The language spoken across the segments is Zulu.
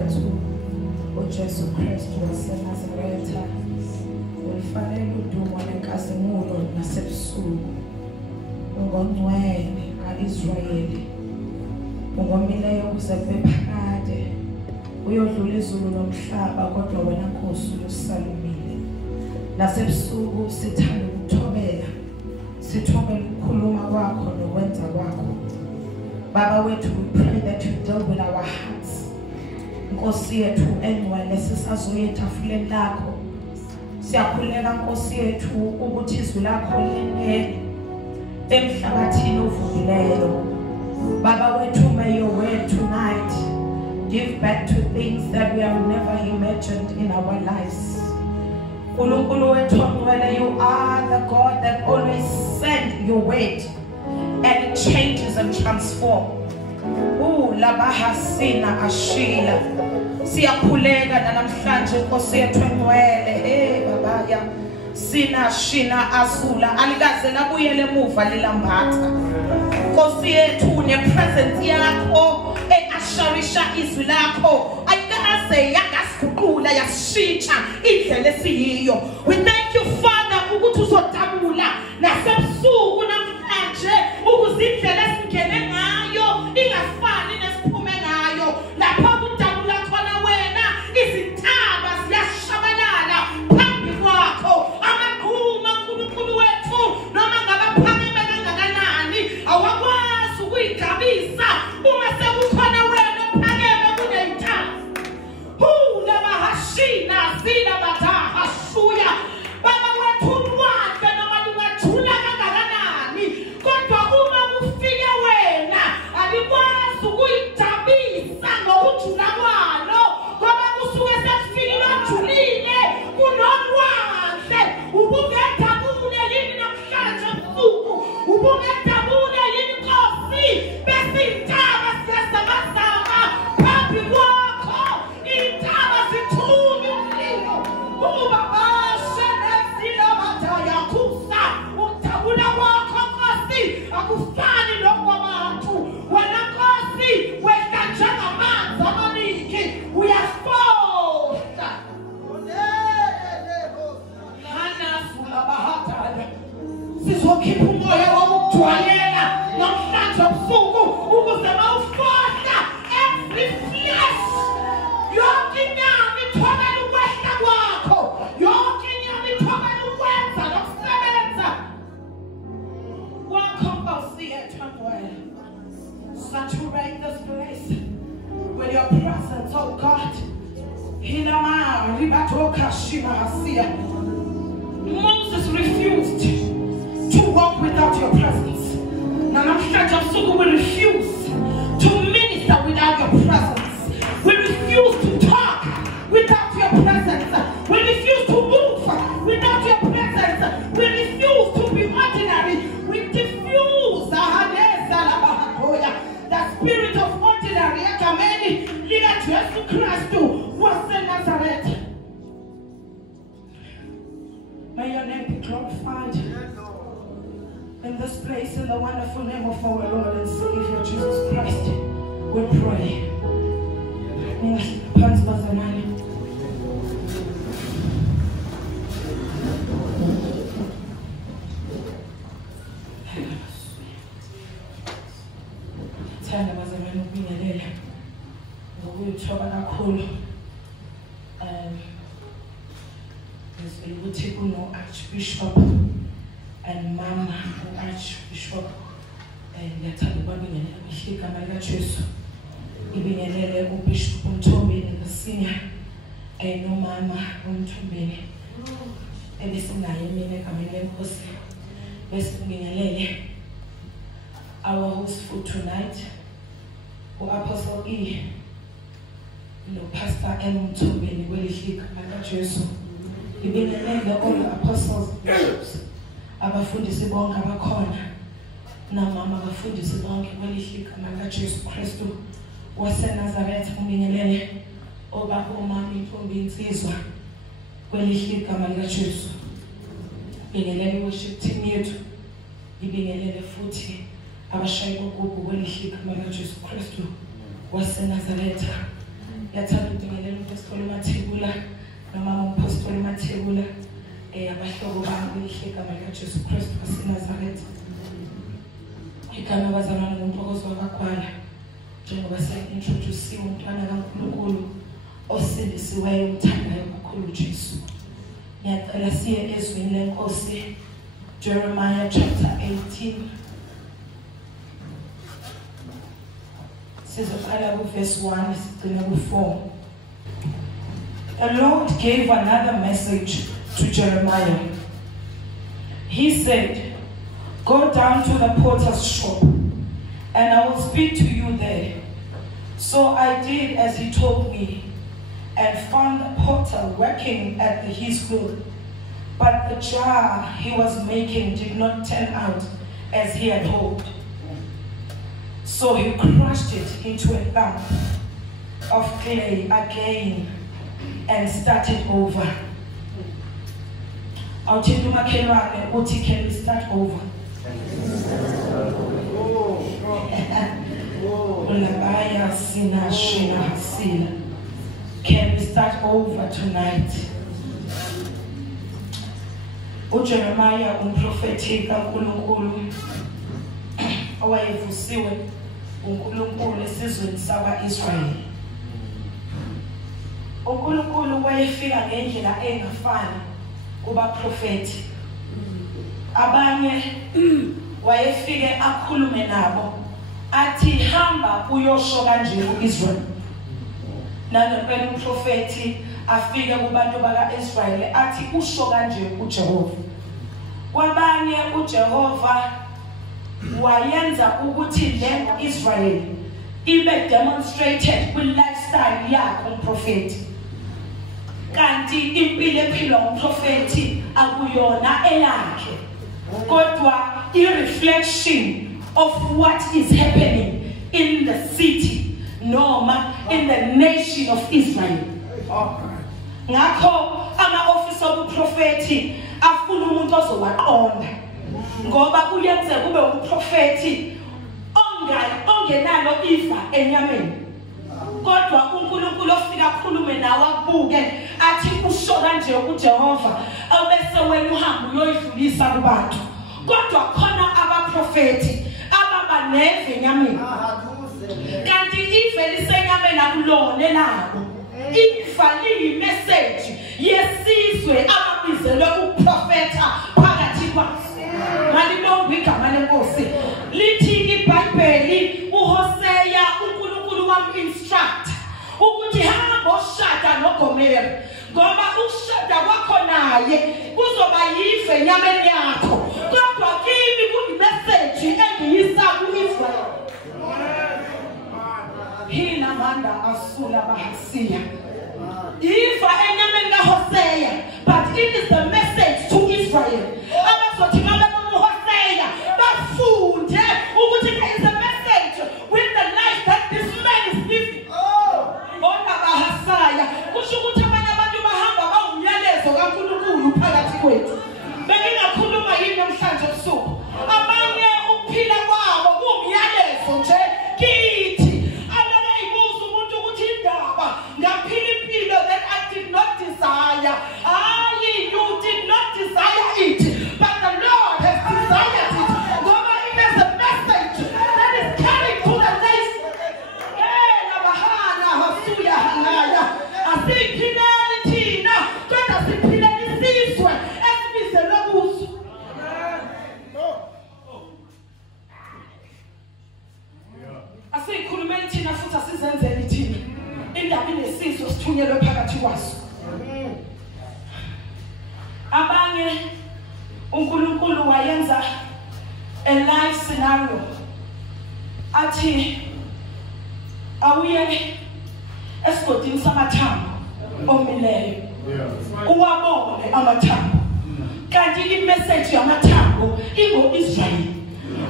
uJesu Kristu waseNazaretha ulifanele udumo nenkazimulo nasebusuku ungongcwele ka-Israyeli ungomileyo ukuze bephakade uyodlula izulu nomhlaba kodwa wena Nkosi usalumile nasebusuku sithanda ukuthobela sithobela ukukhuluma kwakho nokwenza kwakho Baba wethu we pray that you deal with our hearts Nkosi yethu engcwele sisazoya etafuleni lakho siyakhuleka Nkosi yethu ukuthi izwi lakho linye emhlabathini ovumileyo Baba wethu may your word tonight give back to things that we have never imagined in our lives Nkulunkulu wethu ongcwele you are the God that always send your word and it changes and transforms labahasina ashila siyakhuleka namhlanje Nkosi yethu engcwele babaya sina shina asula alikaze labuyele emuva lilambatha Nkosi yethu nepresence yakho easharisha izwi lakho ayikaze yakasiguqula yashintsha indlela esiyiyo we thank you Father ukuthi uzodabula nasebusuku namhlanje ukuzindlela esingene ngayo ingafani nesiphume ngayo lapho kudabula khona wena izithaba ziyashabalala phambi kwakho amaqhuma uNkulunkulu wethu noma ngabaphakeme kangakanani awakwazi ukuyigabisa uma sekukhona wena ophakeme kuneyithaba labahashina zilabataha shuya Baba wethu lwakhe noma lungathula kangakanani kodwa uma kufike wena alikwazi ukuyidabisa ngokujula kwalo ngoba kusuke sesifikile ojulile kunolwahle ubungedabule yini namhlanje msuku ubungedabule yini Nkosi bese intaba siyazamazama phambi kwakho intaba zithule umlilo kuba bashe nezila bataya kusa ukudabula kwakho Nkosi akufani nokwabantu wena Nkosi wehla njengamanzi amaningi uyafohla sizokhipha umoya wokujwayela namhlanje ebusuku ukuze mawufohla every flesh yonke inyama ithobela ukwehla kwakho yonke inyama ithobela ukwenza nokusebenza kwakho Nkosi yethu engcwele saturate this place with your presence oh God Hinama ribatoka shima hasia Moses refused to walk without your presence. We refuse to minister without your presence. We refuse to talk without your presence. We refuse to move without your presence. We refuse to be ordinary. We diffuse the spirit of ordinary. Jesus Christ was in Nazareth. May your name be glorified in this place in the wonderful name of our Lord and Savior Jesus Christ. We pray. Archbishop and Mama Archbishop and Yatababin and Jesu. Ibinelele uBishop Ntombi the senior and no Mama Ntombi. Ebisinaye mina kamele Nkosi. Besibingelele our host for tonight Apostle E no Pastor M Ntombi welishika maka Jesu. Ibinelele all the apostles bishops abafundisi bonke abakhona namama abafundisi bonke welishika maka Jesu Kristu waseNazaretha ubingelele obaba umama intombi insizwa welishika maka Jesu ibingelele worship team yethu ibingelele futhi abashayi bokugu welishika maka Jesu Kristu waseNazaretha yathanda ukudingelela umpostoli uMathebula nomama umpostoli uMathebula abahlobo bami belihle igama likaJesu Kristu waseNazaretha. Igama bazalwana ngoMpokozo wakagwala njengoba se-introduce umntwana kaNkulunkulu osindisiweyo umthandayo kakhulu uJesu. Ngiyacela siye ezwini lenkosi Jeremiah chapter 18. Sizoqala verse 1 sigcina ku4. The Lord gave another message to Jeremiah. He said, "Go down to the potter's shop, and I will speak to you there." So I did as he told me, and found the potter working at his wheel. But the jar he was making did not turn out as he had hoped. So he crushed it into a lump of clay again and started over. I'll tell you, Makelwane, Uti, can we start over? Can we start over tonight? Jeremiah umprofeti kaNkulunkulu owayevusiwe uNkulunkulu esizweni sakwa-Israyeli. uNkulunkulu wayefika ngendlela engafani kubaprofeti. Abanye wayefike akhulume nabo athi hamba uyosho kanje kuIsrael. Nangempela umprofeti afike kubantu baka-Israyeli athi usho kanje uJehova. Kwabanye uJehova wayenza ukuthi le Israel ibe demonstrated kwi-lifestyle yakhe umprofeti. Kanti impilo ephilwa umprofeti akuyona eyakhe, kodwa i-reflection of what is happening in the city noma in the nation of Israel. Ngakho ama-office obuprofeti afuna umuntu ozowaqonda, ngoba kuyenzeka kube umprofeti ongenalo ifa enyameni, kodwa uNkulunkulu ofika akhulume nawe akubuke athi usho kanje uJehova, awubese wena uhamba uyoyidlulisa kubantu. Kodwa khona abaprofeti ababa neve enyameni, kanti ife lisenyameni akulone labo. Ifa liyi-message yesizwe ababizelwe ukuprofetha phakathi kwaso. Malibonga igama lenkosi. Lithi iBhayibheli uHoseya uNkulunkulu wam-instruct ukuthi hamba oshada noGomeri, ngoba ukushada kwakho naye kuzoba yifa enyameni yakho, kodwa kimi kuni-message engiyisa ku-Israyeli. Hina manda asula bahasiya. Ifa enyameni kaHoseya, but it is the message to Israel. Abazothi ngabe uHoseya bafunde ukuthi there is a message with the life that this man is living. Ona bahasaya kusho ukuthi abanye abantu bahamba bawumyalezo kaNkulunkulu phakathi kwethu. Bengingakhuluma yini namhlanje ebusuku? Abanye ukuphila kwabo kuwumyalezo nje kithi. Abayibuza umuntu ukuthi indaba ngaphila impilo that I did not desire. You did not desire it, but the Lord has desired it. Ngoba it is a message that is carried to the nation. Nabahana hasuya halaya. Asiphileni thina, kodwa siphileni isizwe esibizelwe kuso. Asikhulumeni thina futhi asizenzeli thina. Indaba inesizwe sithunyelwe phakathi kwaso. Abanye uNkulunkulu wayenza a life scenario athi awuye esigodini samathambo omileyo uwabone amathambo, kanti imessage yamathambo ingo-Israyeli.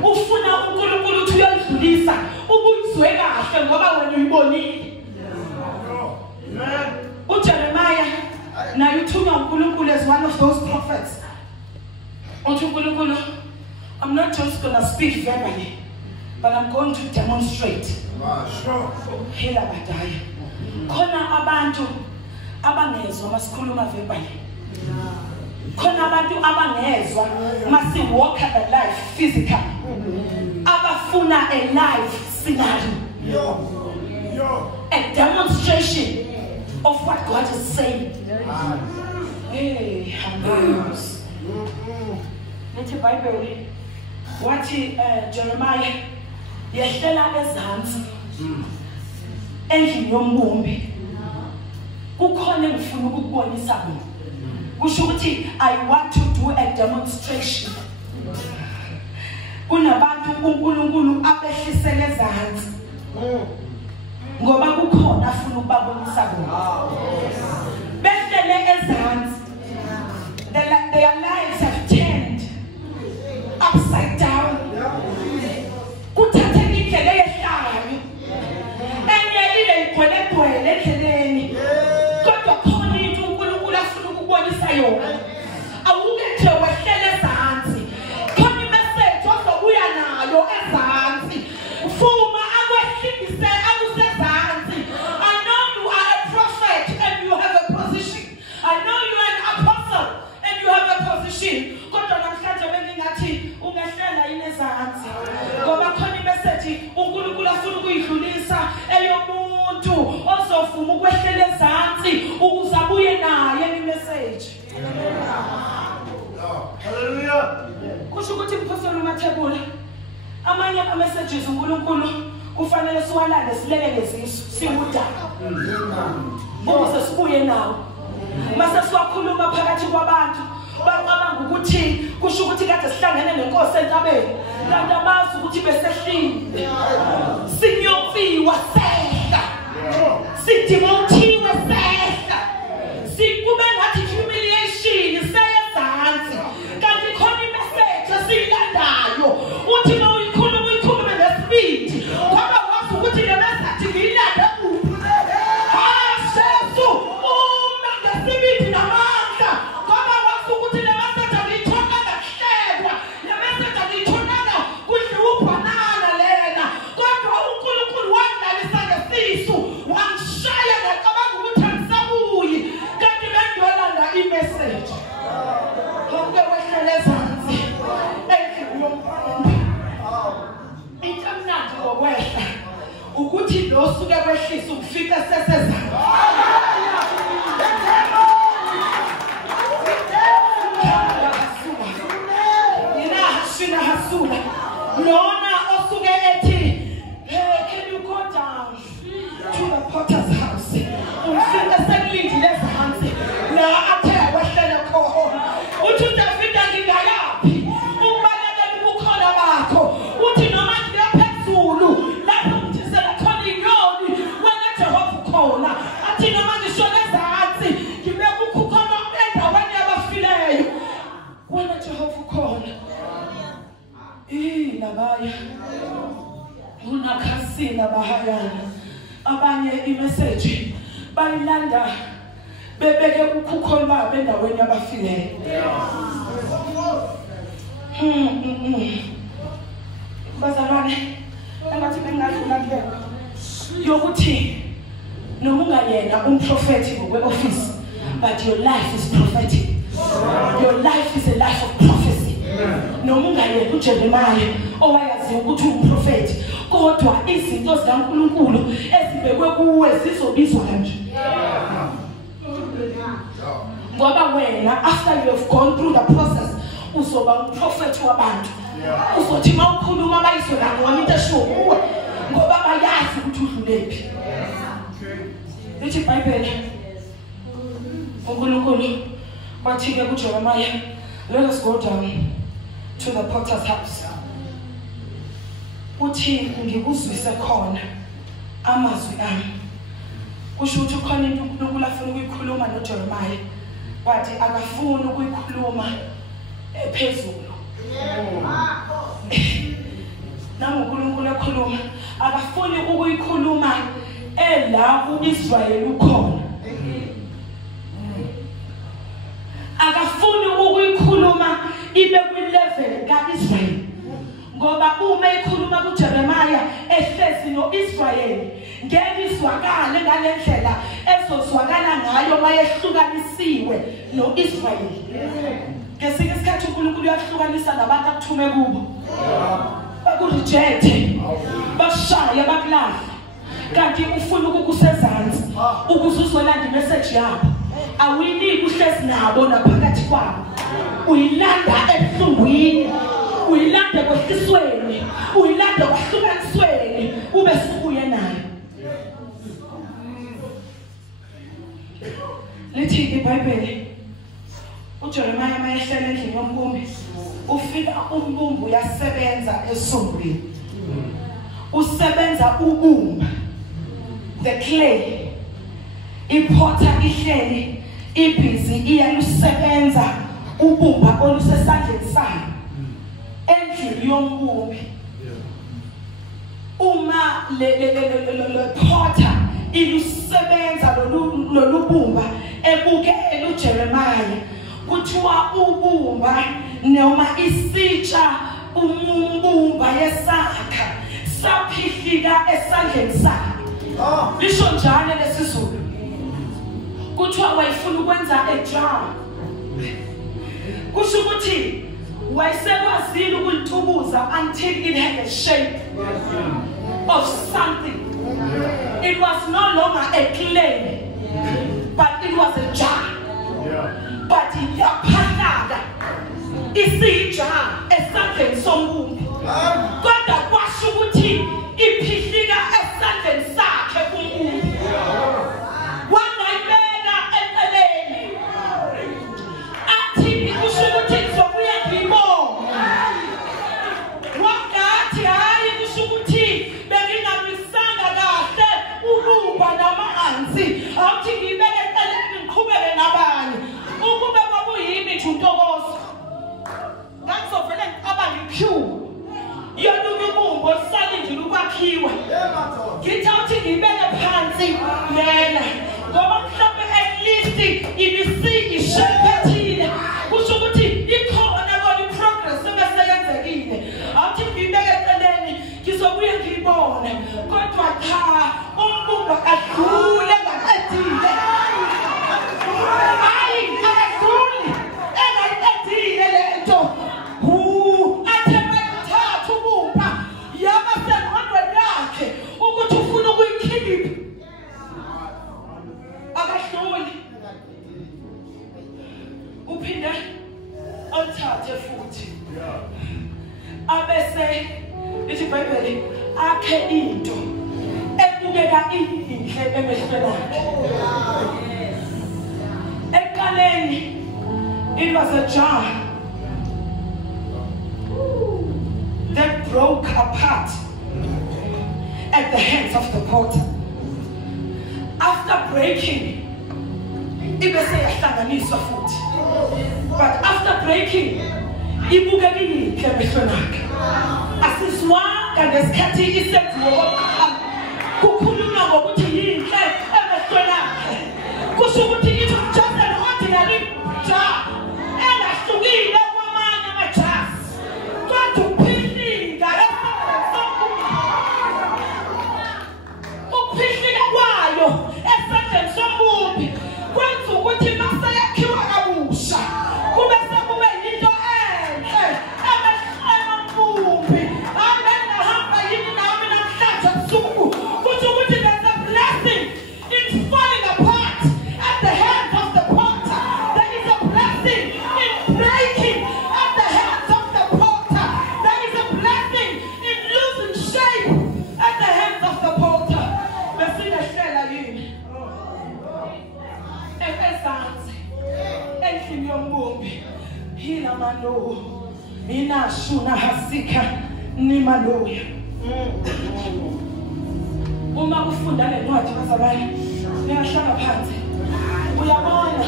Ufuna uNkulunkulu ukuthi uyodlulisa ubuyizwe kahle ngoba wena uyibonile. uJeremiah naye uthunywa uNkulunkulu as one of those prophets. uNkulunkulu, I'm not just going to speak verbally, but I'm going to demonstrate. Hela badaya. khona abantu abangezwa masikhuluma verbally. Khona abantu abangezwa masi walk a life physical. Abafuna a life scenario. A demonstration of what God is saying. Hey, hallelujah. Let's Bible. What Jeremiah yehlela ezantsi endlini yombumbi kukhona ngifuna ukubonisa mina kusho ukuthi I want to do a demonstration kunabantu uNkulunkulu abehlisele ezantsi ngoba kukhona afuna ukubabonisa bona behlele ezantsi their lives have turned upside down. Kuthathe indlela yehlayo. Enye ile igcwele endleleni. Kodwa khona into uNkulunkulu afuna ukubonisa yona. Awuke nje wehlele ezantsi. Khona imessage ozobuya nayo ezantsi. Ufuma akwehlise akusezantsi. I know you are a prophet and you have a position. I know you are an apostle and you have a position. Kodwa namhlanje bengingathi ungehlela inezantsi. Ngoba khona imessage uNkulunkulu afuna ukuyidlulisa eyomuntu ozofuma ukwehlela ezantsi ukuze abuye naye imessage. Hallelujah. Kusho ukuthi mphosolo umathebula amanye ama messages uNkulunkulu kufanele siwalande silelele izisu siwudala. Ukuze sibuye nawo. Mase siwakhuluma phakathi kwabantu bacabanga ukuthi kusho ukuthi kade sihlangene nenkosi entabeni kanti abazi ukuthi besehlile sinyofiwa sehla sidemotiwe sehla sikube ngathi humiliation seyezantsi kanti khona imessage esiyilandayo uthi uyikhulume ngespeed ngoba wazi ukuthi le message ngiyilande kuphi hasesu uma ngesibindi namandla ngoba wazi ukuthi le message ngiyithonga kahlelwa le message ngiyithonga kudlubhanana lena kodwa uNkulunkulu wandlalisa ngesisu wangishaya ngacabanga ukuthi angisabuyi kanti bengiyolanda imessage konke wehlele ezantsi endlini yomfundi into emnandi ngokwehla ukuthi lo suke kwehlisa ukufika sesezantsi. Shina hasula lona osuke ethi hey can you go down to the potter's house ufike sekulindile ezantsi la athe wehlele khona uthi uDavid ngingayaphi ukubalekela ukukhona bakho uthi noma ngiya phezulu lapho ngithisela khona inyoni wena Jehova khona athi noma ngishona ezantsi ngibeka ukukhona endaweni yabafileyo wena Jehova khona. Nabaya unakhasina bahayana abanye imessage bayilanda bebeke ukukhola babo endaweni yabafileyo. Bazalwane engathi bengadlula kulelo yokuthi noma ungayena umprofeti ngokweoffice but your life is prophetic. Your life is a life of prophecy. Noma ungayena uJeremiah owayazi ukuthi umprofeti kodwa izinto zikaNkulunkulu ezibekwe kuwe zizobizwa kanje. Ngoba wena after you have gone through the process uzoba umprofeti wabantu. Uzothi mawukhuluma bayizona ngona into esho kuwe ngoba bayazi ukuthi udlulephi. Lithi iBhayibheli uNkulunkulu wathi ke kuJeremiah, let us go down to the potter's house. Uthi ngikuzwise khona amazwi ami. Kusho ukuthi khona into uNkulunkulu afuna ukuyikhuluma noJeremiah. Wathi akafuni ukuyikhuluma ephezulu. Nami uNkulunkulu ekhuluma akafuni ukuyikhuluma la uIsrael ukhona. Akafuni ukuyikhuluma ibe kwi-level kaIsrael ngoba uma ekhuluma kuJeremiah ehlezi noIsrayeli ngeke izwakale ngalendlela ezozwakala ngayo mayehlukanisiwe noIsrayeli. Ngesinye isikhathi uNkulunkulu uyahlukanisa nabantu akuthume kubo. Bakurejecte, bashaya, bakulahla. Kanti ufuna ukukusezansi ukuze uzolanda imessage yabo. Awuyiniki uhlezi nabo naphakathi kwabo. Uyilanda ebuhlungwini, uyilanda kwehlisweni, uyilanda kwahlukanisweni, ube sukuye nayo. Lithi iBhayibheli uJeremiah mayehlela endlini yombumbi, ufika umbumbi uyasebenza esongweni. Usebenza ubumba, the clay. Iphotha ihleli ibhizi iyalusebenza ubumba olusesandleni sayo endlini yombumbi. Uma le photha ilusebenza lolubumba ebukele uJeremiah, kuthiwa ubumba noma isitsha umbumba yesakha saphihlika esandleni sakhe. Lisho njalo lesizulu. Kuthiwa wayefuna ukwenza ejar. Kusho ukuthi wayesekwazile ukulitubuza until it had a shape of something. It was no longer a clay, but it was a jar. But yaphakaza isitsha esandleni sombumbi. Kodwa kwasho ukuthi iphihlika esandleni sakhe umbumbi. Wangayibeka eceleni. Athi kusho ukuthi kuzobuye ngibonga. Wakathi hayi kusho ukuthi bengingamisanga kahle ubumba namanzi. Awuthi ngibeke eceleni ngiqhubeke nabanye. Ukube kwakuyimi ntokozo. Ngizovele ngicabanga iPew. Yona ubumbo osalindile ukwakhiwa. Ngithi awuthi ngibeke phansi yena. Ngoba mhlawumbe at least ibisi ishephetile. Kusho ukuthi ikhona kona iprogress ebeseyenzekile. Awuthi ngibeke eceleni ngizobuye ngibone. Kodwa cha umbumbo adlule ngaqedile. Hayi akadluli. Engaqedile lento. Atheme thathu ubumba. Yaba sengqondweni yakhe ukuthi ufuna ukuyikhipha. Akadluli. Uphinde othathe futhi. Abese lithi iBhayibheli akhe into ebukeka inhle emehlweni akhe. Ekaleni it was a jar that broke apart at the hands of the potter. After breaking, ibese yahlanganiswa futhi. But after breaking, ibukeka inhle emehlweni akhe. Asizwanga ngesikhathi isenziwa kukhulunywa ngokuthi yinhle emehlweni akhe. Kusho ukuthi it was just an ordinary jar engahlukile kwamanye amajars. Kodwa ukuphihlika ukuphihlika kwayo esandleni sombumbi kwenza ukuthi maseyakhiwa kabusha kube sekube yinto enhle emehlweni ombumbi. Angengahamba yini nami namhlanje ebusuku kusho ukuthi there's a blessing in falling apart at the hands of the potter. There is a blessing in breaking at the hands of the potter. There is a blessing in losing shape at the hands of the potter. Besingehlela yini ezansi endlini yombumbi hila maloya mina shuna hasika ni maloya. Uma ufunda le ncwadi bazalwane niyahlala phansi uyabona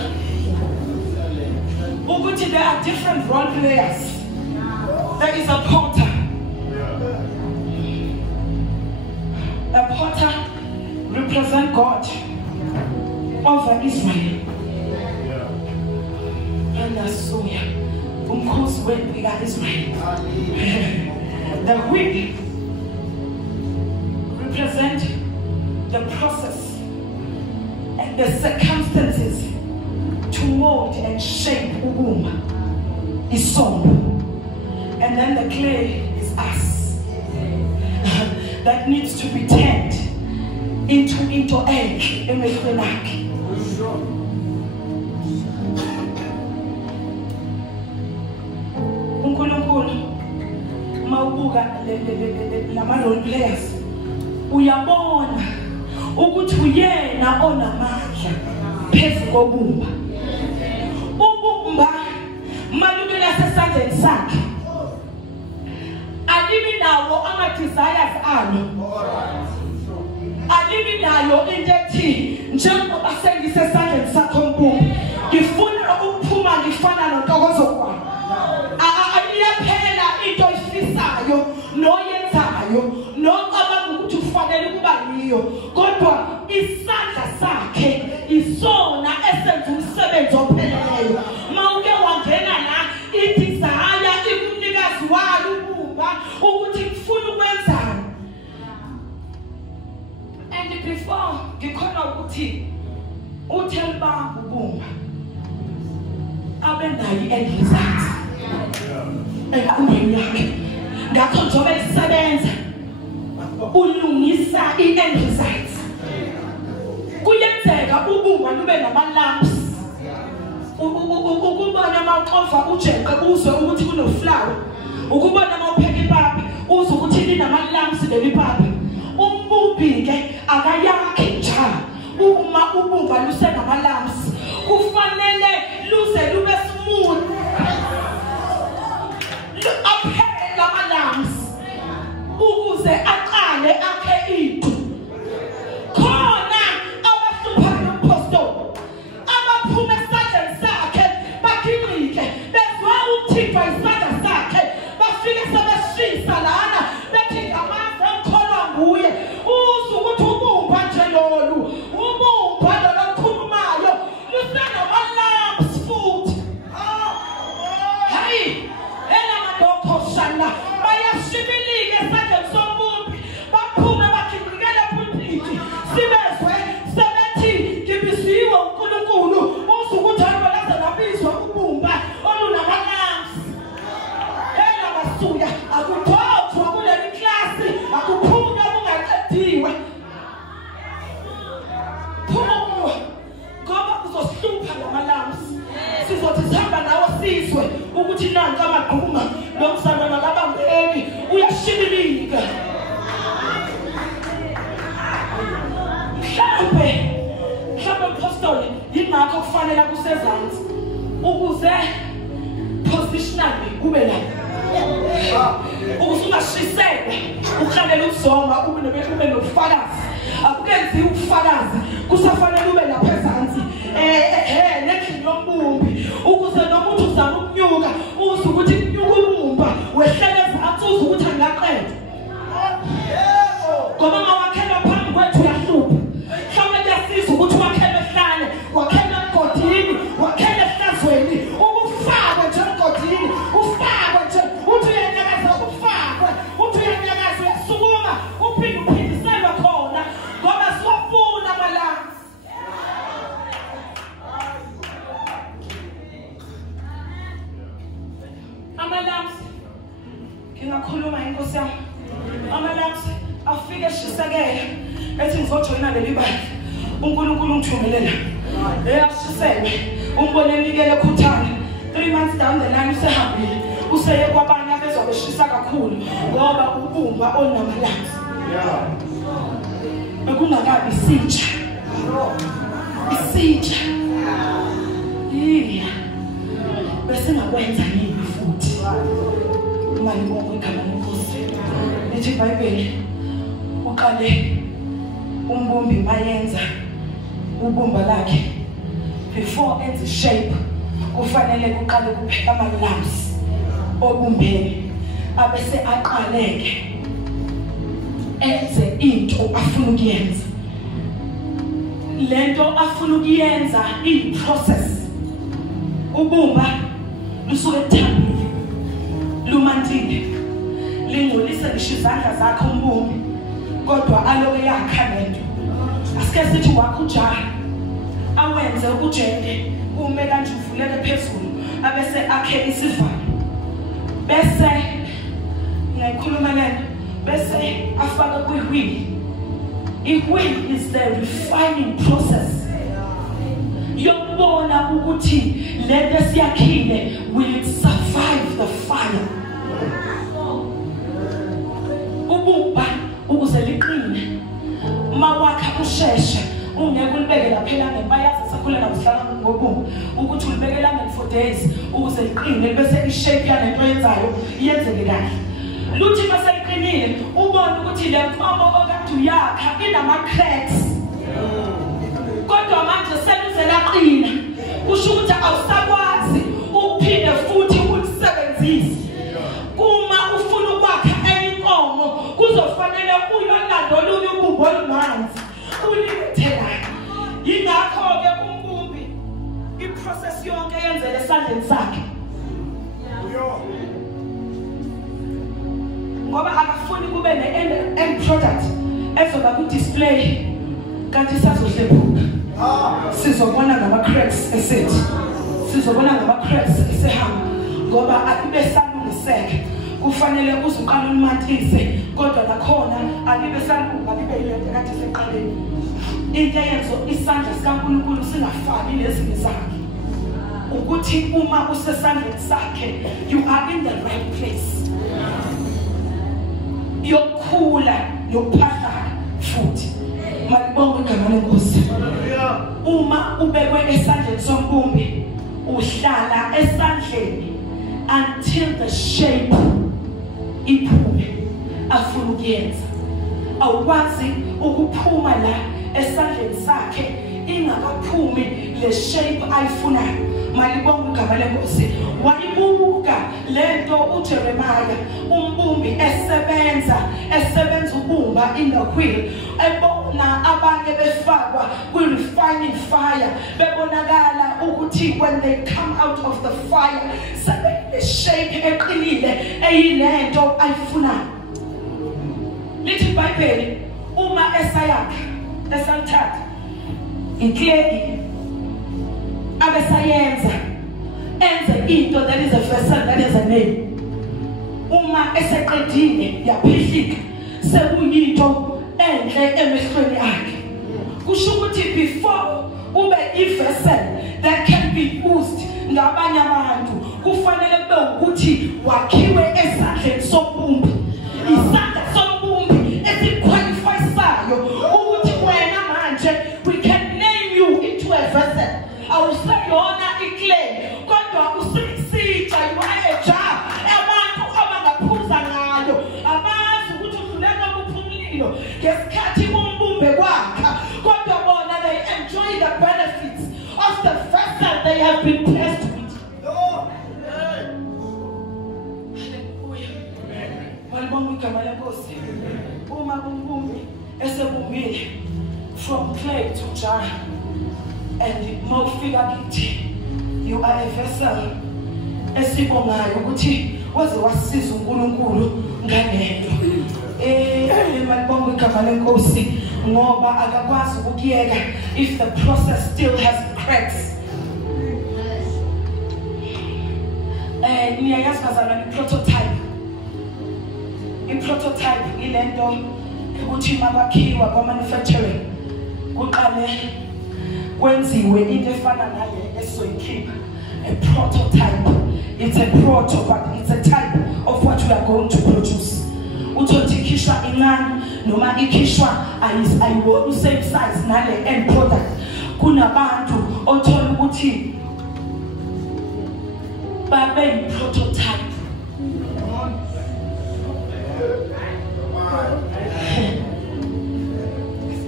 ukuthi there are different role players. There is a potter. A potter represents God over Israel. And that's so umkhosi wempi kaIsrael. The wheel represent the process and the circumstances to mold and shape ubumba, isombo, and then the clay is us that needs to be turned into egg emehlweni akhe. uNkulunkulu mawubuka lama role players uyabona ukuthi uyena onamandla phezu kobumba. Ubumba malungela sesandleni sakhe alibi nawo ama desires alo, alibi nayo into ethi njengoba sengisesandleni sakho mbumba ngifuna ukuphuma ngifana noNtokozo kwami. Iyaphela into oyifisayo noyenzayo nocabanga ukuthi ufanele ukuba yiyo, kodwa isandla sakhe isona esenza umsebenzi opheleleyo. Mawuke wangena la idesire ikumnikazi walo ubumba ukuthi ngifuna ukwenzani. And before ngikhona ukuthi uThemba ubumba abenayo i-end result enkumbeni yakhe, ngakho njengoba isebenza ulungisa i-end result. Kuyenzeka ubumba lube nama-lumps, ukubona mawuxova ujeqe uzwe ukuthi kunoflower, ukubona mawupheka ipapa uzwe ukuthi linama-lumps leli papa. Umbumbi-ke akayakhi njalo. Uma ubumba lusenama-lumps kufanele luze lube smooth, aphele ama-lumps ukuze aqale akhe into. Khona abahlupha nompostoli abaphuma esandleni sakhe baginqike bezwe ukuthithwa isandla sakhe, bafike sebeshisa lana bethi ngamazi emkholwa nguye. Uzwe ukuthi ubumba nje lolu, ubumba lolu olukhulumayo lusenama-lumps futhi. Hayi bayashibilika esandleni sombumbi, baphume bakhicikele pulpiti sibezwe sebethi ngibisiwe uNkulunkulu. Uzwe ukuthi abalaza nabizwa ubumba olunama-lumps. Basuya akuphothwa kuleli klasi, akuphunywa kungaqediwe. Phuma ngoba kuzohlupha lama-lumps. Sizothi sihamba nawo sizwe ukuthi nanka amagquma lomzalwana kabambeki uyashibilika. Mhlambe apostoli yingakho kufanele kusezansi ukuze positionally kube la usungashiselwa ukhalela ukuzoma ube nobufakazi. Akukenzi ubufakazi kusafanele ube lapha ezansi nendlela yombumbi ukuze nomuntu uzama ukunyuka uzwe ukuthi kunyuka ubumba wehlele ezansi uzwe ukuthi angaqeda. Ngoba mawakhela phambi kwethu uyahlupha. Mhlawumbe kuyasiza ukuthi wakhele ehlane, wakhele emgodini, wakhele ehlazweni, ubufakwe nje emgodini, ufakwe nje uthi uyanyakaza, ufakwe uthi uyanyakaza, uyasukuma uphinde uphindiselwe khona ngoba siwafuna ama-lumps. Ama-lumps ngingakhuluma inkosi yami. Ama-lumps afike eshisekela ethi ngizojoyina leli bandla, uNkulunkulu ungithumelela eyashiselwe umbone enikele ekhuthana. 3 months down the line usehambile useye kwabanye abezwa beshisa kakhulu ngoba ubumba onama-lumps. Bekungakabi isitsha bese ngakwenza yini futhi. Imali bonke igama lenkosi lithi iBhayibheli uqale umbumbi mayenza ubumba lakhe before enze shape kufanele kuqale kupheka ama-lumps obumbeni abese aqaleke enze into afuna ukuyenza. Lento afuna ukuyenza i-process. Ubumba lusuke ethambile lumantile lingcolise ngisho izandla zakho umbumbi kodwa aloke yakha lento asike sithi wakho ujaha awenze ujeke ume kanje uvulele phezulu abese akhe isivalo bese ngikhuluma lento bese afaka kwi-wheel. I-wheel is the refining process yokubona ukuthi lento esiyakhile will it survive the fire. Ububa ukuze liqine mawakha usheshe ungeke ulibeke lapha elangeni bayazi sakhule nakuhlala ngobumba ukuthi ulibeke elangeni for days ukuze liqine bese ishape yalento yenzayo iyenzeke kahle. Luthi bese liqinile ubone ukuthi le nkomo okade uyakha inama cracks kodwa manje seluze laqina kusho ukuthi awusakwazi ukuphinde futhi ulisebenzise. Kuma ufuna ukwakha enye inkomo kuzofanele uyolanda olunye ubumbo olumanzi ulithela. Yingakho ke umbumbi iprocess yonke yenzele esandleni sakhe ngoba akafuni kube ne-end product ezoba ku-display kanti sazohlephuka. Sizobona ngama-cracks esethi sizobona ngama-cracks esehamba ngoba akibe salungiseke kufanele uzuqala ulimathise kodwa nakhona alibe salunga libe yilento kade seqaleni. Into yenzo isandla sikaNkulunkulu singafani nezinye zakhe ukuthi uma usesandleni sakhe you are in the right place yokukhula yokuphahla futhi. Malibonke igama leNkosi. Uma ubekwe esandleni sombumbi uhlala esandleni until the shape iphume afuna ukuyenza. Awukwazi ukuphuma la esandleni sakhe ingakaphumi le shape ayifunayo. Malibonke igama leNkosi. Wayibuka lento uJeremiah umbumbi esebenza ubumba in the wheel ebona abanye befakwa kwi-refining fire bebonakala ukuthi when they come out of the fire sebene shape eqinile eyilento ayifunayo. Lithi iBhayibheli uma esayithatha incleki abesayenza enze into that is a vessel that is a name. Uma eseqedile yaphihlika sekuyinto enhle emehlweni akhe. Kusho ukuthi before ube i-vessel that can be used ngabanye abantu kufanele kube ukuthi wakhiwe esandleni sombumbi. Isandla sombumbi esiqualifisayo ukuthi wena manje we can name you into a vessel. Awusayona iclay kodwa usisitsha iwayeja abantu abangaphuza ngayo abazi ukuthi udluleka kuphumlilo ngesikhathi umbumbe kwakha kodwa bona they enjoy the benefits of the vessel they have been blessed with. Malibonke igama leNkosi. Uma umbumbi esebumbile from clay to jar and mawufika kithi you are a vessel esibongayo ukuthi waze wasisiza uNkulunkulu ngalento. Malibonke igama leNkosi ngoba akakwazi ukuyeka if the process still has cracks. Niyayazi bazalwane i-prototype ilento ukuthi makwakhiwa kwa-manufacturing kuqale kwenziwe into efana nale esizoyikhipha a prototype. It's a proto but it's a type of what we are going to produce. Uthi ikhishwa incane noma ikhishwa ayiwona same size nale end product. Kunabantu othola ukuthi babe yi-prototype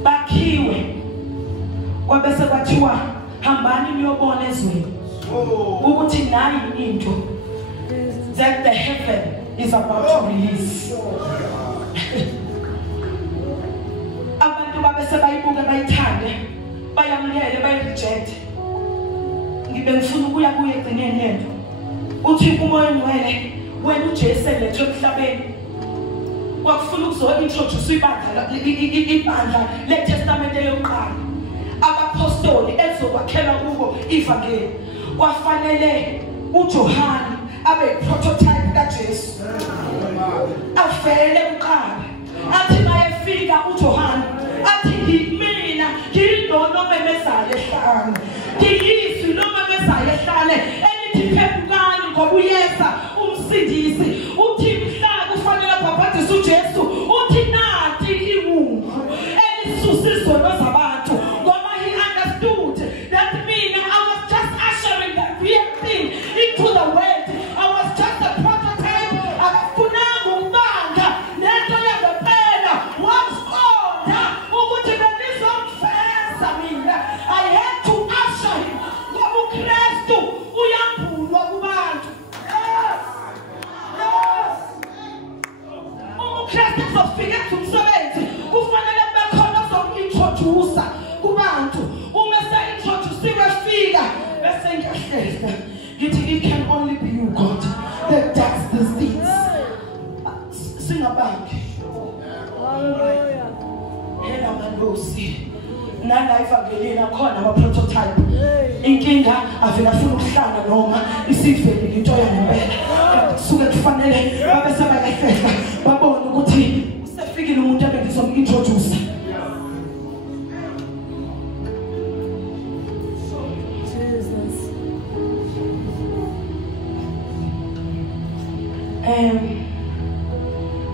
bakhiwe kwabese kwathiwa hambani niyobona ezweni ukuthi nayi into that the heaven is about to release. Abantu babese bayibuka bayithande bayamlele bayireject. Ngibe ngifuna ukuya kuye egcineni lento uthi umoya ongcwele wena uJesu lethe emhlabeni kwakufuna ukuzo-introduce ibandla leTestamente yokuqala, abapostoli ezokwakhela kubo ivangeli. Kwafanele uJohane abe prototype kaJesu, avele kuqala, athi mayefika uJohane athi mina ngiyilona omemezayo ehlane, ngiyizwi lomemezayo ehlane elithi phepukani ngoba uyeza umsindisi. Uthi mhla kufanele babhadise uJesu, uthi nathi iwungu elisusa izono zabantu, ngoba he understood that mina I was just ushering the real thing into the world. I was just a prototype. Akafunanga ukubanga lento yangempela wakuqonda ukuthi bengizomfeza mina. I had to usher him ngoba uKristu uyambulwa kubantu. uKristu uzofika kumsebenzi kufanele kube khona ozomintroduce kubantu. Uma se-introduciwe fika bese ngiyahleka ngithi it can only be you God that does these things. Singabangi hela mangosi nala evangelini akhona ama-prototype. Inkinga avela afuna ukuhlanga noma isiveli into yangempela. Suke kufanele babe sebayahlela babone ukuthi usefikile umuntu abengizomintroduce.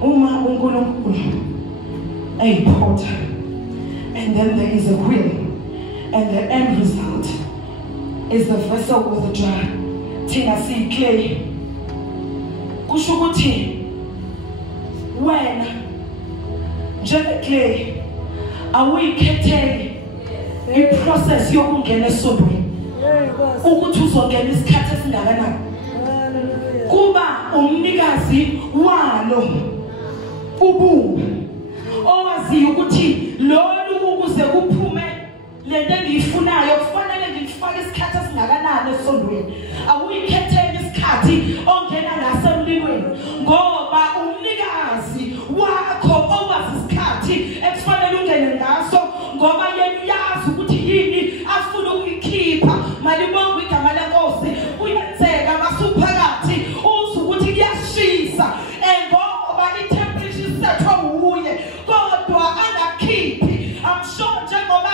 Uma uNkulunkulu eyiphotha, and then there is a will, and the end result is the vessel with the jar. Thina siyiclay. Kusho ukuthi wena njengeclay awuyikhetheli iprocess yokungena esondweni ukuthi uzongena isikhathi esingakanani. Kuba umnikazi walo ubumba owaziyo ukuthi lolu ukuze kuphume lento engiyifunayo kufanele ngifake isikhathi esingakanani esondweni. Awuyikhetheli isikhathi ongena ngaso emlilweni ngoba umnikazi wakho owazi isikhathi ekufanele ungene ngaso, ngoba yena uyazi ukuthi yini afuna ukuyikhipha. Malibonga igama lenkosi. Kuyenzeka masuphakathi uzwe ukuthi kuyashisa ngoba i-temperature isethwe uye kodwa angakhiphi. Amsho njengoba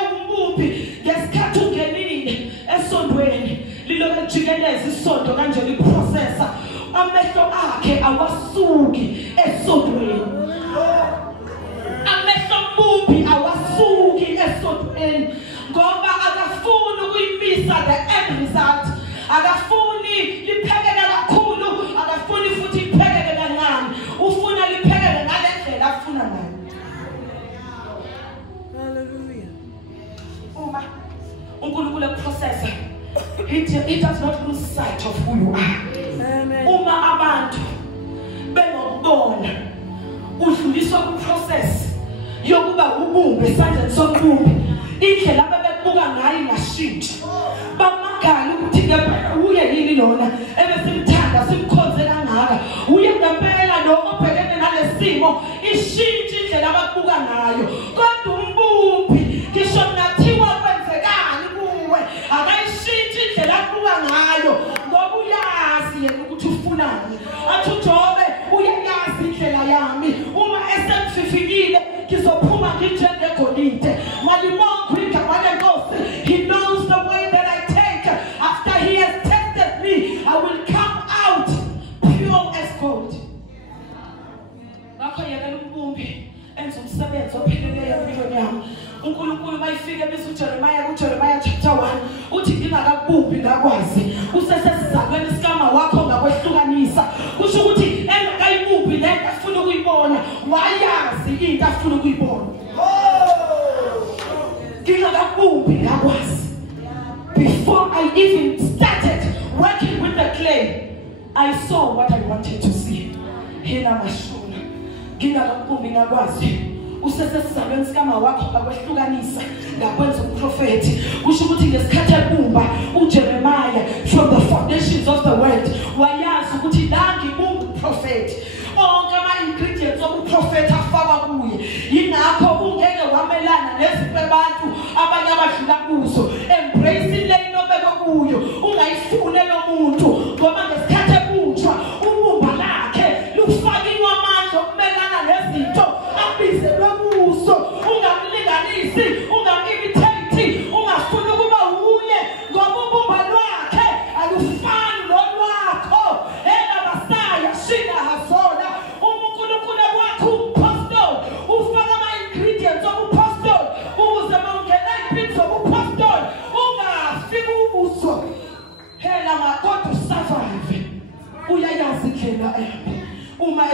ewumbuphi ngesikhathi ungenile esondweni lilobe jikeleza isondo kanje liprocessa, amehlo akhe awasuki esondweni. Amehlo mbuphi awasuki esondweni ngoba akafuni ukuyimisa the end result. Akafuni liphekeke kakhulu, akafuni futhi liphekeke kancane. Ufuna liphekeke ngalendlela afuna ngayo. Hallelujah. Uma uNkulunkulu eprocessa, he does not lose sight of who you are. Amen. Uma abantu benokubona udluliswa kuprocess yokuba ubumbe esandleni sombumbi, indlela abebebuka ngayo ingashintshi. Bamagala ukuthi ngempela uye yini lona ebesimthanda simkhonze kangaka, uye ngempela lo obhekene nalesimo, ishintshi indlela ababuka ngayo. Kodwa umbumbi ngisho nathiwa kwenzekani kuwe akayishintshi indlela abuka ngayo ngoba uyazi yena ukuthi ufunani. Athi uJobe uyayazi indlela yami, uma esemfifikile ngizophuma nginjengegolide. Malibonga igama lenkosi. He knows the way that I take. After he has tested me, I will come out pure as gold. Ngakho yena umbumbi enza umsebenzi opheleleyo empilweni yami. uNkulunkulu mayifika bese uJeremiah kuJeremiah chapter 1 uthi ngingakabumbi ngakwazi usesesizakweni sikama wakho ngakwehlukanisa. Kusho ukuthi engakayibumbi lento afuna ukuyibona, wayazi into afuna ukuyibona. Ngingakabumbi ngakwazi. Before I even started working with the clay, I saw what I wanted to see. Hina mashona ngingakabumbi ngakwazi usesesizalweni sikama wakho ngakwehlukanisa ngakwenza uprofeti. Kusho ukuthi ngesikhathi ebumba uJeremiah from the foundations of the world wayazi ukuthi la ngibumba uprofeti. Onke ama-ingredients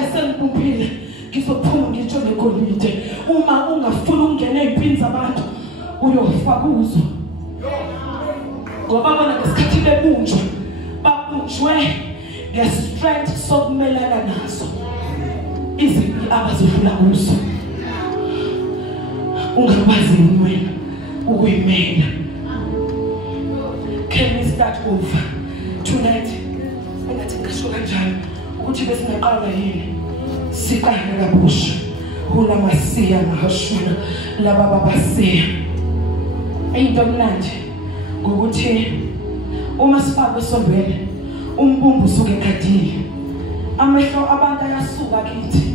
esengibumbile ngizophuma ngitsho negolide uma ungafuna ukungena ezipini zabantu uyofaka uzo ngoba bona ngesikhathi bebunjwe babunjwe ngestrength sokumelana nazo iziphi abazodlula kuzo ungakwazi wena ukuyimela. Can we start over tonight? Engathi ngisho kanjani ukuthi besingaqala yini siqale kabusha ulamasiya ngahashuna laba babasiya into mnandi ngokuthi uma sifaka esondweni umbumbu usuke egadile amehlo abantu ayasuka kithi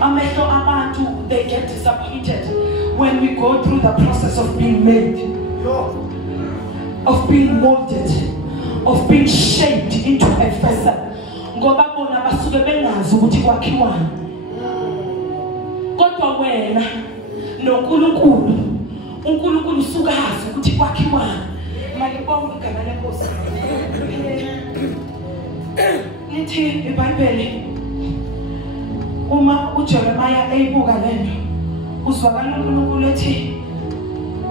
amehlo abantu they get disappointed when we go through the process of being made, of being molded, of being shaped into a vessel. Ngoba bona basuke bengazi ukuthi kwakhiwani. Kodwa wena noNkulunkulu, uNkulunkulu usuka hazi ukuthi kwakhiwani. Malibonga igama leNkosi. Lithi iBhayibheli uma uJeremiah eyibuka lento uzwakala uNkulunkulu ethi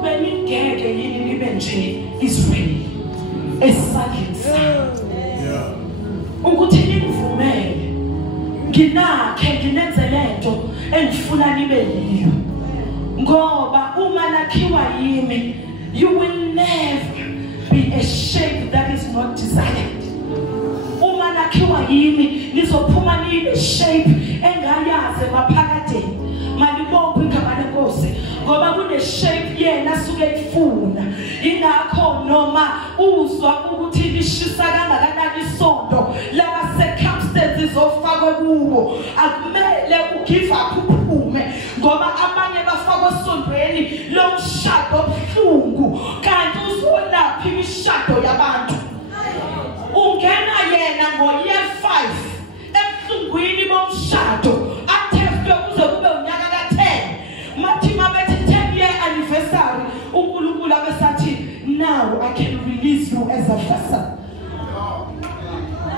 beningeke yini nibe nje Israyeli esandleni sami ukuthi nivumele nginakhe nginenze lento engifuna nibe yiyo ngoba uma nakhiwa yimi you will never be a shape that is not desired. Uma nakhiwa yimi nizophuma nibe shape engayazi maphakadeni. Malibonga igama leNkosi ngoba kune shape yena asuke ifuna ingakho noma uzwa ukuthi lishisa kangakanani isondo laba circumstances ofakwe kuwo akumele ugive up uphume ngoba abanye bafakwe esondweni lomshado obuhlungu kanti uzolapha imishado yabantu ungena yena ngo-year 5 ebuhlungwini bomshado athefwe kuze kube unyaka ka-10 mathima bethi 10-year anniversary uNkulunkulu abesathi now I can release you as a vessel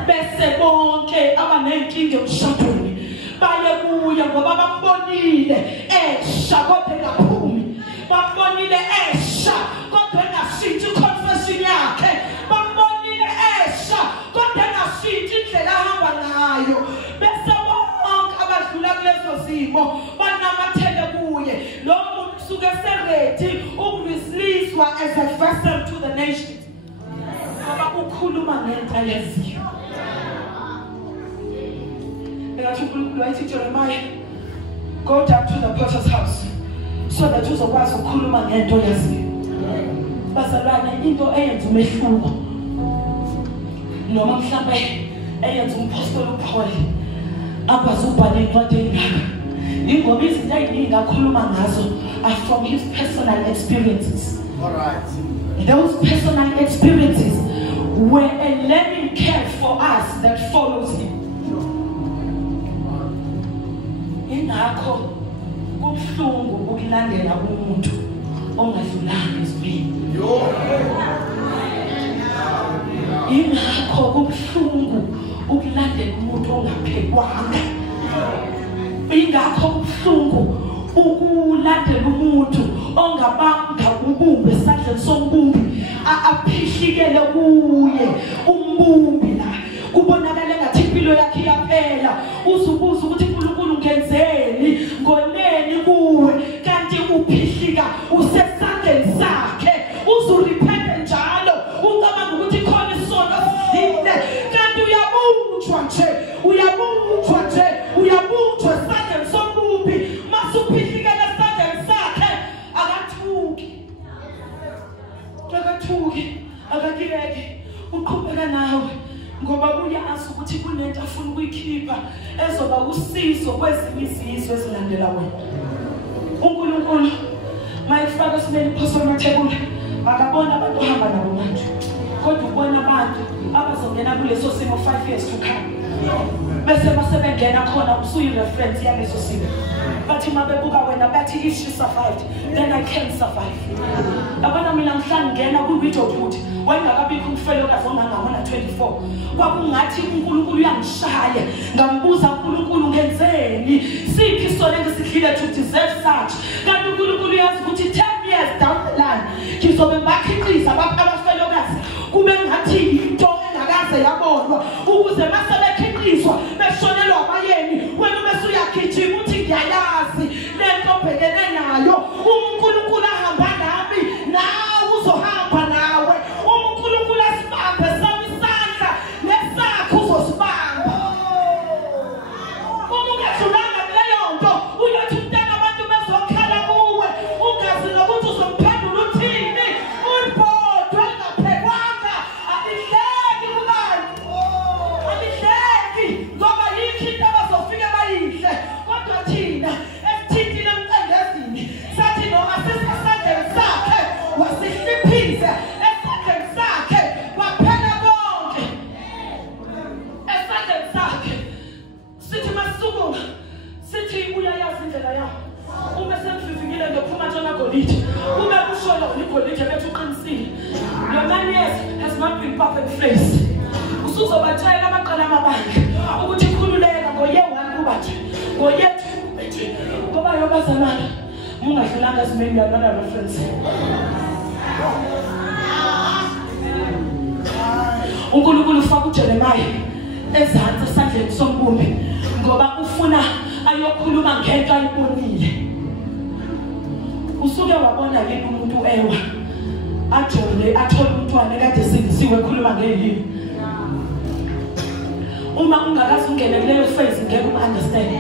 bese bonke abanenkinga emshadweni baye kuye ngoba bambonile esha kodwa engaphumi bambonile esha kodwa engashintsha iconfession yakhe bambonile esha kodwa engashintsha indlela ahamba ngayo bese bonke abadlula kulezo zimo banamathele kuye lo muntu usuke seredi ukureleasewa as a vessel to the nation ngoba ukhuluma ngento ayeziyo. uNkulunkulu wathi Jeremiah go down to the potter's house so that uzokwazi ukukhuluma ngento yaziyo. Bazalwane into eyenza umehluko noma mhlambe eyenza umpostoli uPaul akwazi ukubhala incwadi engaka ingoba izinto eziningi akhuluma ngazo are from his personal experiences. All right. Those personal experiences were a learning curve for us that follows him. Ingakho kubuhlungu ukulandela umuntu ongadlulanga ezibini. Ingakho kubuhlungu ukulandela umuntu ongaphekwanga. Ingakho kubuhlungu ukulandela umuntu ongabanga ubumbe esandleni sombumbi aphihlikele kuye umbumbi la kubonakala ngathi impilo yakhe yaphela uzubuza ukuthi uNkulunkulu ngenzeni ngoneni kuwe kanti uphihlika usesandleni sakhe uzurepent njalo ucabanga ukuthi khona isono sidle kanti uyabunjwa nje esandleni sombumbi masuphihlika esandleni sakhe akathuki akakireki uqhubeka nawe ngoba uyazi ukuthi kunento afuna ukuyikhipha ezoba usizo kwezinye izizwe ezilandela wena. uNkulunkulu mayifaka simeni phosona emathebula akabona abantu ohamba nabo manje kodwa ubona abantu abazongena kuleso simo 5 years to come bese basebengena khona usuyi reference yaleso simo But if she survived, then I can survive. Abana mina mhlangena ku-video ukuthi wayengakabikho umfelokazi ongangabona 24. Kwakungathi uNkulunkulu uyangishaya. Ngambuza uNkulunkulu ngenzeni? Siphi isona engisidlile to deserve such? Kanti uNkulunkulu uyazi ukuthi 10 years down the line ngizobe ngibakhiqiza abafelokazi kube ngathi into engakaze yabonwa ukuze masebekhiqizwa beshonelwa abayeni wena bese uyagijima uthi ngiyayazi lento obhekene nayo. uNkulunkulu ahamba nami nawe uzohamba nawe. uNkulunkulu asibambe sami isandla nesakho uzosibamba. Ungathulanga kuleyo nto uyathi umntana abantu bezokhala kuwe ungazi nokuthi uzomphendula uthini. Ulibhodwe engaphekwanga alihleki kubantu, alihleki ngoba yikho into abazofike bayihle. Kodwa thina esithintile emcengezini sathi noma sisesandleni sakhe wasihliphise, esandleni sakhe kwaphela konke, esandleni sakhe. Sithi masukuma sithi uyayazi indlela yakho. Uma sengifikile ngiyophuma ntshona golide ube kusho lona igolide bethu uqinisile. Your man has not been perfect face. Usuzobatshela amaqala amabandla ukuthi ikhululeka ngoye 1 kuba nje ngoye 2 ngoba yobazalana mungadlulanga esimeni yanana reference. uNkulunkulu ufaka uJeremiah ezantsi esandleni sombumbi ngoba ufuna ayokhuluma ngento ayibonile. Usuke wabona yini umuntu ewa ajole athola umntwana kade singisiwe ekhuluma ngelimi. Uma ungakazi ungene kuleyo phase ngeke understand.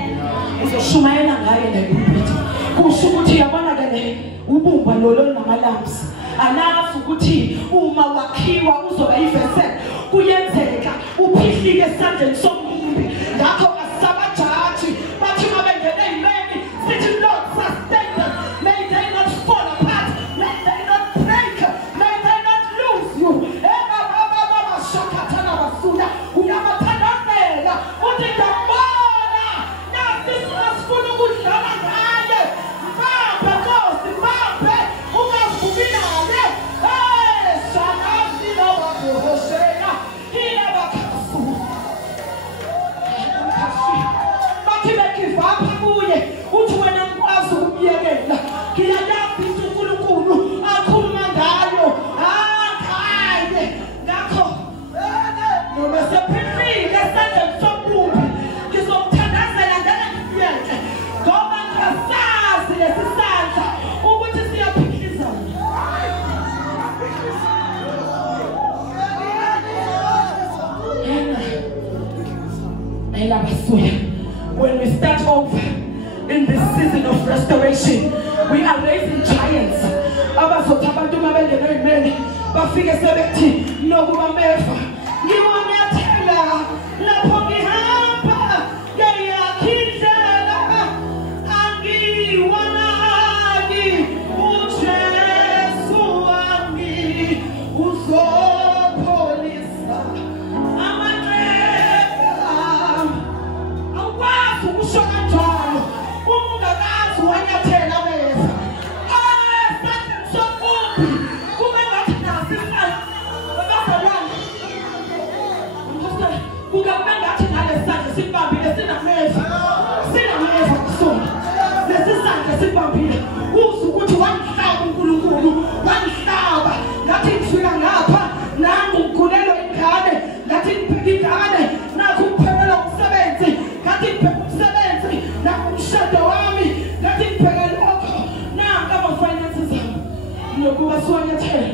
Uzoshumayela ngaye nepulpit. Kusho ukuthi yabona ke ubumba lolo namalamps. Alafu ukuthi uma wakhiwa uzoba ivessel kuyenzeka uphihlike esandleni sombumbi. Ngakho asabajaji bathi mabengene imeni sithi Lord sustain them. May they not fall apart. May they not break. May they not lose you. Baba shakatana basuna. Uyabathandazela uthi ngabona nasi sifuna ukudlala ngaye. Mbambe Nkosi, mbambe ungavuki naye. Shakazi lobaboshela hila bakhasu. Bathi bekiva apha kuye uthi wena ngikwazi ukubiyekela. Ngiyayazi ukuthi uNkulunkulu akhuluma ngayo. Hayi ngakho noma sephihlile esandleni sombumbi ngizomthandazela ngeke ngiyeke ngoba ngisazi lesi sandla ukuthi siyaphikizana. When we start over in this season of restoration, we are raising giants. Abazothi abantu mabengena imeni bafike sebethi nokuba mefa ngiwonyathela lapho ngihamba ngiyakhindlela angiwanaki uJesu wami uzopholisa amanxeba. Awukwazi ukusho kanjalo uma ungakazi wanyathela meza. Esandleni sombumbi kube ngathi nasi abazalwane kube ngathi nale sandla sibambile sinameva kusona. Lesi sandla sibambile uze ukuthi wangihlaba uNkulunkulu, wangihlaba ngathi ngifika ngapha nangu ngigulelwa ingane, ngathi ngibheka ingane nakho ukuphelelwa umsebenzi, ngathi ngibheka umsebenzi nakho umshado wami, ngathi ngibheka lokho nanka ama-finances ami nokuba siwanyathela.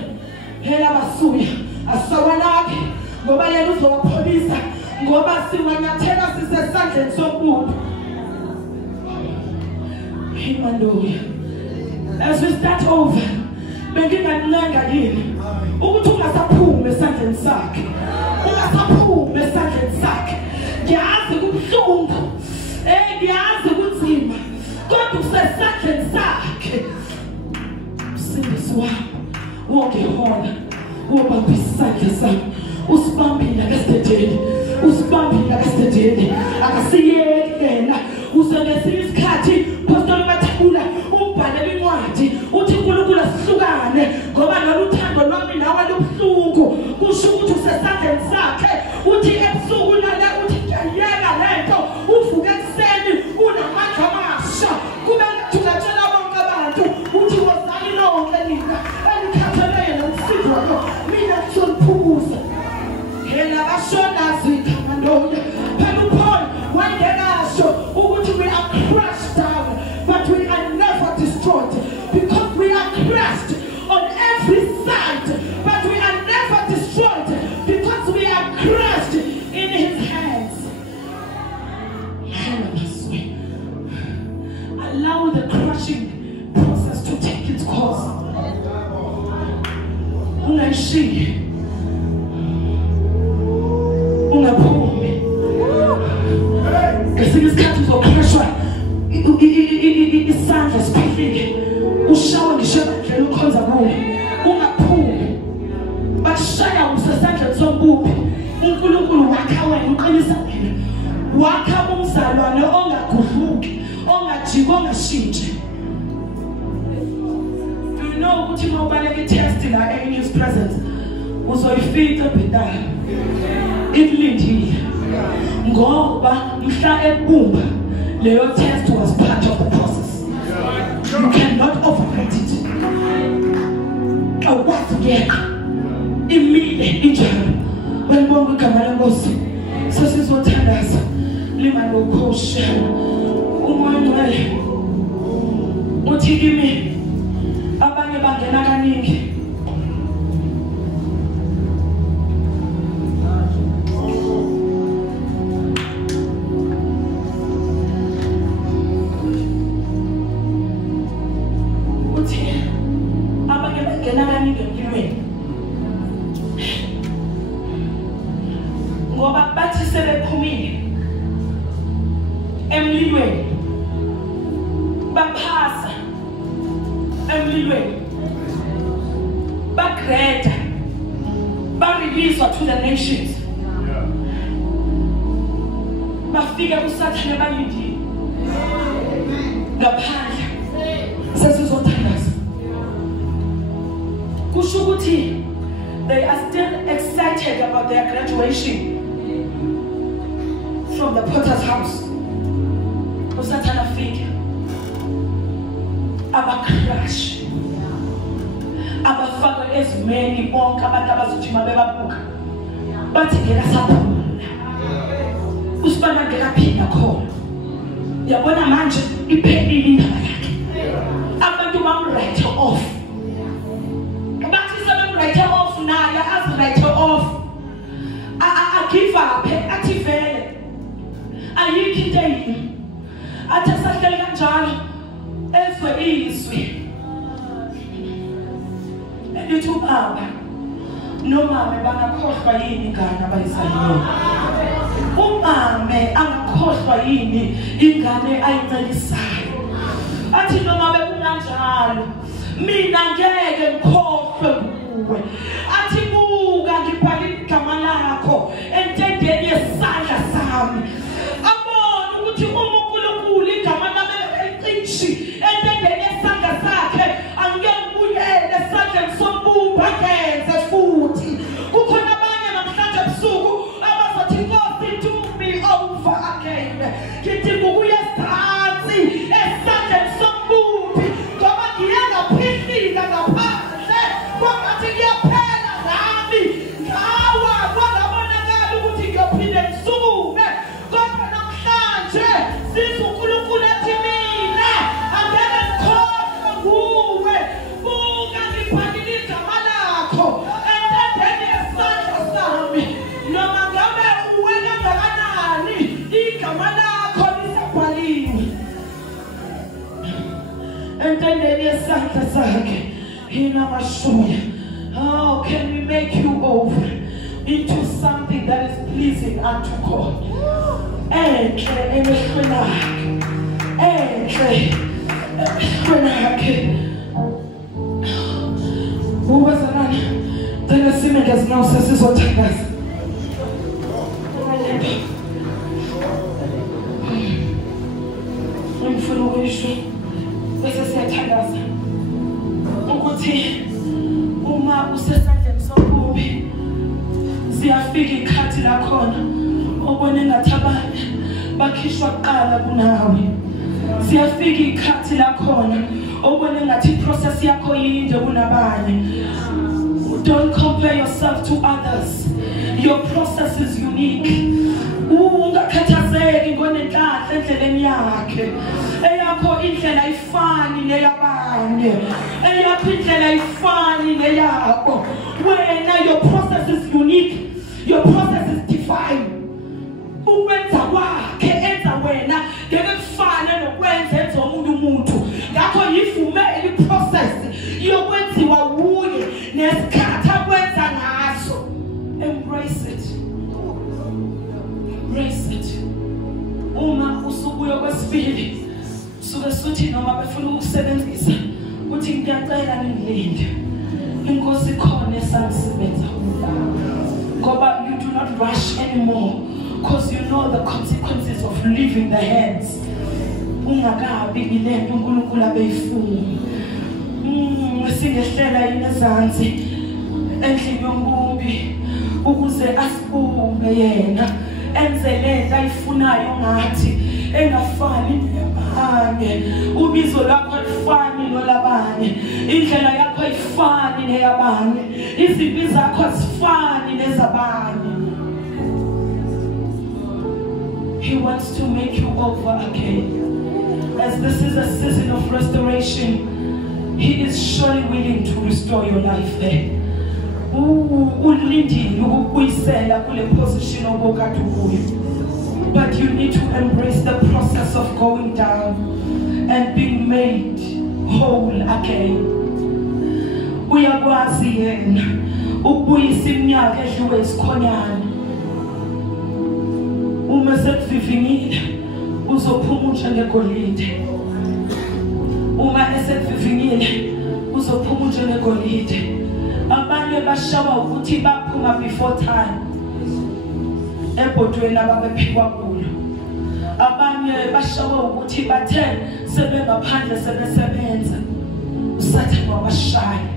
Hela basuya asawanaki ngoba yena uzowapholisa ngoba siwanyathela sisesandleni sombumbi. Hallelujah. As we start over, bengingalinga yini ukuthi ungasaphumi esandleni sakhe, ungasaphumi esandleni sakhe. Ngiyazi kubuhlungu, ngiyazi kunzima, kodwa usesandleni sakhe. Msindisi wami wongihona wobamba isandla sami, usibambile akasithatheli, usibambile akasithatheli, akasiyeki yena. Uze ngesikhathi ungayishiyi ungaphumi ngesinye isikhathi uzokhishwa isandla siphilike ushawe ngisho endlela ukhonza kuyo ungaphumi bashaya usesandla sombuphi uNkulunkulu wakha wena uqinisa wena wakha umzalwane ongagudluki ongajiki ongashintshi you know ukuthi mawubaleka test la in his presence uzoyifika bhetala ikulindile ngoba mhla ebumba leyo test was part of the process you cannot overrate it awukwazi kuyeka imile injalo welibonga igama lenkosi sesizothandaza lima lokhoshi umoya ngcwele uthi kimi abanye bangena kaningi ngoba bathi sebephumile emlilweni baphasa emlilweni bagreda barelease to the nations bafike kusathane balindile ngaphandle sesizothandaza kusho ukuthi they are still excited about their graduation from the potter's house. Usathana fika abacrash abafakwe ezimeni bonke abantu abazothima bebabuka bathi ngeke saphuma usifana ngeke aphinda khona yabona manje iphelile indaba yakhe abantu bamwrite off bathi sebemwrite off naye azwrite off give up athi vele ayikho into yini athi sahleli kanjalo ezwe izwi elithi ubaba nomama bangakhohlwa yini ingane abayizalileyo umame angakhohlwa yini ingane ayincelisayo athi noma bekunganjalo mina ngeke ngikhohlwe kuwe athi buka ngibhala igama lakho entendeni yesandla sami abona ukuthi uNkulunkulu igama lami eliqishi entendeni yesandla sakhe angeke ngibuyele esandleni sombumba kenze futhi kukhona abanye namhlanje ebusuku abazothi Nkosi do me over again ngithi kubuye phansi esandleni sombumbi ngoba ngiyengaphilika ngaphandle kwathi kuyaphela nami ngawa kwabonakala ukuthi ngiyophinde ngisukume kodwa namhlanje sithi uNkulunkulu athi mina angeke ngikhohlwe kuwe buka ngibhalile igama lakho entendeni yesandla sami noma ngabe uwe kangakanani igama lakho lisabhaliwe entendeni yesandla sakhe inamashuya. How can we make you over into something that is pleasing unto God? Enhle emehlweni akhe enhle emehlweni akhe ubazalana thina sime ngezinyawo sesizothandaza ngifuna ukuyisho bese siyathandaza ukuthi uma usesandleni sokubi siyafika ikhathi la khona obone ngathi abanye bakhishwa kuqala kunawe siyafika ikhathi la khona obone ngathi process yakho yinde kunabanye. Don't compare yourself to others. Your process is unique. Ungakhathazeki ngonenhlanhla endleleni yakhe eyakho indlela ayifani neyabanye eyakho indlela ayifani neyabo wena your process is unique, your process is divine. Ukwenza kwakhe enza wena ngeke kufane nokwenza enza omunye umuntu ngakho yivumele iprocess yokwenziwa wuye nesikhathi don't rush anymore, because you know the consequences of leaving the hands. Ungakabi ilento uNkulunkulu abeyifuna. Singehlela inezansi endlini yombubi ukuze asibume yena enze lento ayifunayo ngathi engafani neyabanye. Ubizo lakho alifani nolabanye, indlela yakho ayifani neyabanye, iziphi zakho azifani nezabanye. He wants to make you over again. As this is a season of restoration, He is surely willing to restore your life there. Ulindile ukubuyisela kule position obokade ukuyo. But you need to embrace the process of going down and being made whole again. Uyakwazi yena ukubuyisa iminyaka edliwe isikhonyana. Uma sekuvivingile uzophuma njengegolide. Uma esevivingile uzophuma njengegolide. Abanye bashawa ukuthi baphuma before time ebhodweni ababephikwa kulo. Abanye bashawa ukuthi bathe sebengaphandle sebesebenza usathane wabashaya,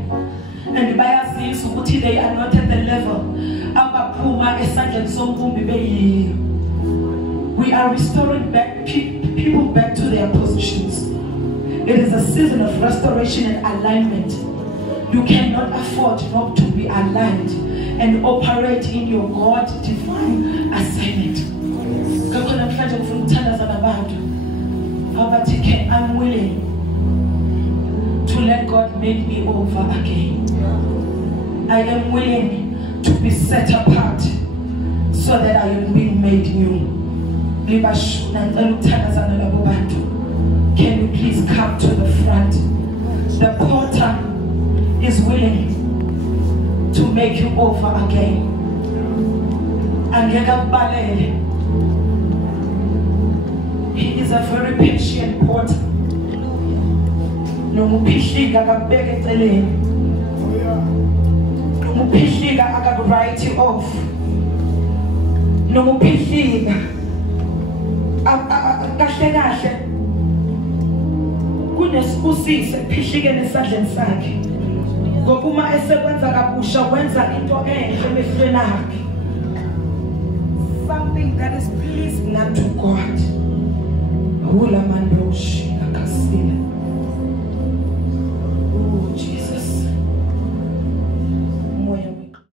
and bayazisa ukuthi they are not at the level abaphuma esandleni sombumbi beyiyo. We are restoring back people back to their positions. It is a season of restoration and alignment. You cannot afford not to be aligned and operate in your God divine assignment. I'm willing to let God make me over again. I am willing to be set apart so that I am being made new. Can you please come to the front? The porter is willing to make you over again. He is a very patient porter. No mupishiga akabeke eceleni. No mupishiga akakuvright you off. No mupishiga kahle kahle kunesibusise phishikene esandleni sakhe. Ngokuma esekwenza kabusha wenza into enhle emehlweni akhe. Something that is pleasing unto God. Hula mandoshi.